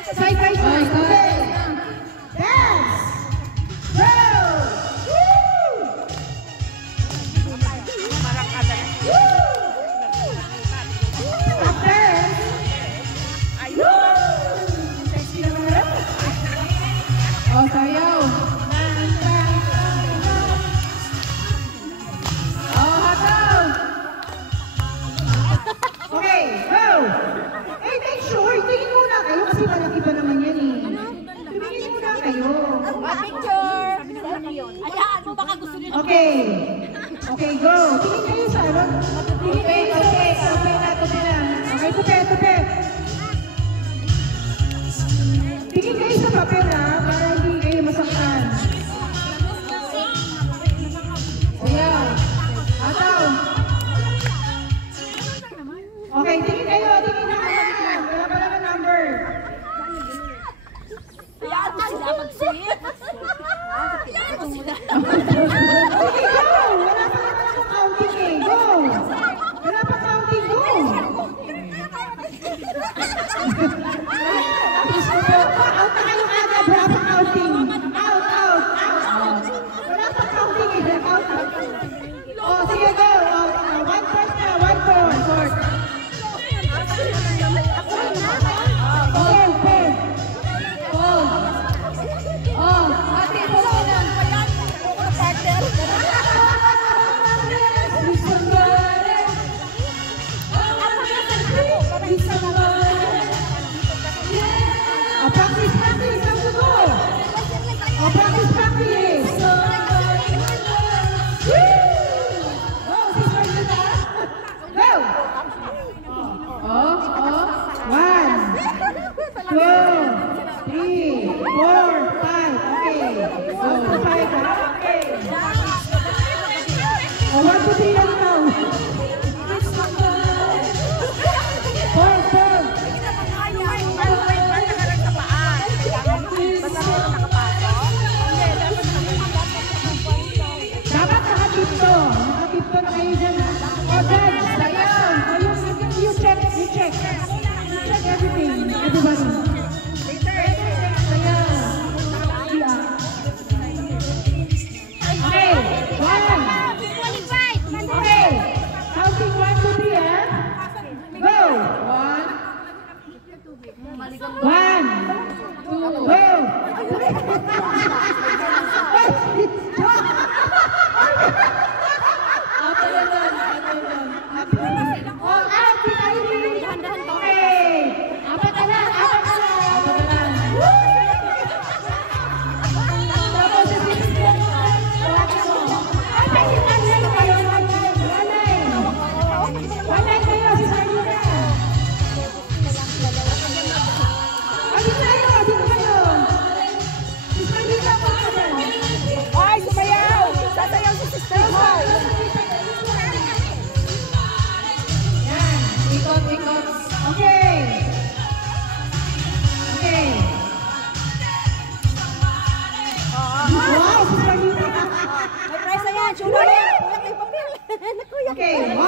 Side by side. Okay. Dance. Go. Woo. After. Oh, sayaw. Oh, hataw. Okay, go. Eh, make sure, tingin muna kayo kasi malaki pa naman yan eh. Tingin muna kayo. Picture! Ayahan mo, baka gusto nila. Okay. Okay, go. Tingin kayo sa ano? Okay, okay. Okay na, okay na. Okay, tupe. Tingin kayo sa papel ha, para hindi kayo masaktan. Ayan. Ataw. Okay, tingin kayo. Tingin na kayo. Wala pala na number. Ayahan mo sila mag-sweet. Ayahan mo sila. Okay, go! Wala pa naman akong counting eh. Go! Wala pa counting. Go! Out na kayo agad. Wala pa counting. Out. Wala pa counting eh. Out. Oh, sige, go. One fourth na. One fourth. Oh, ate, wala na. Okay, 1, 2, 3. Okay,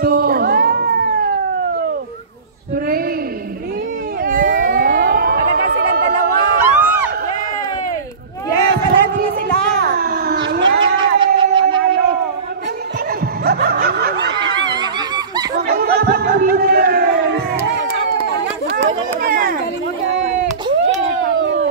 2, 3,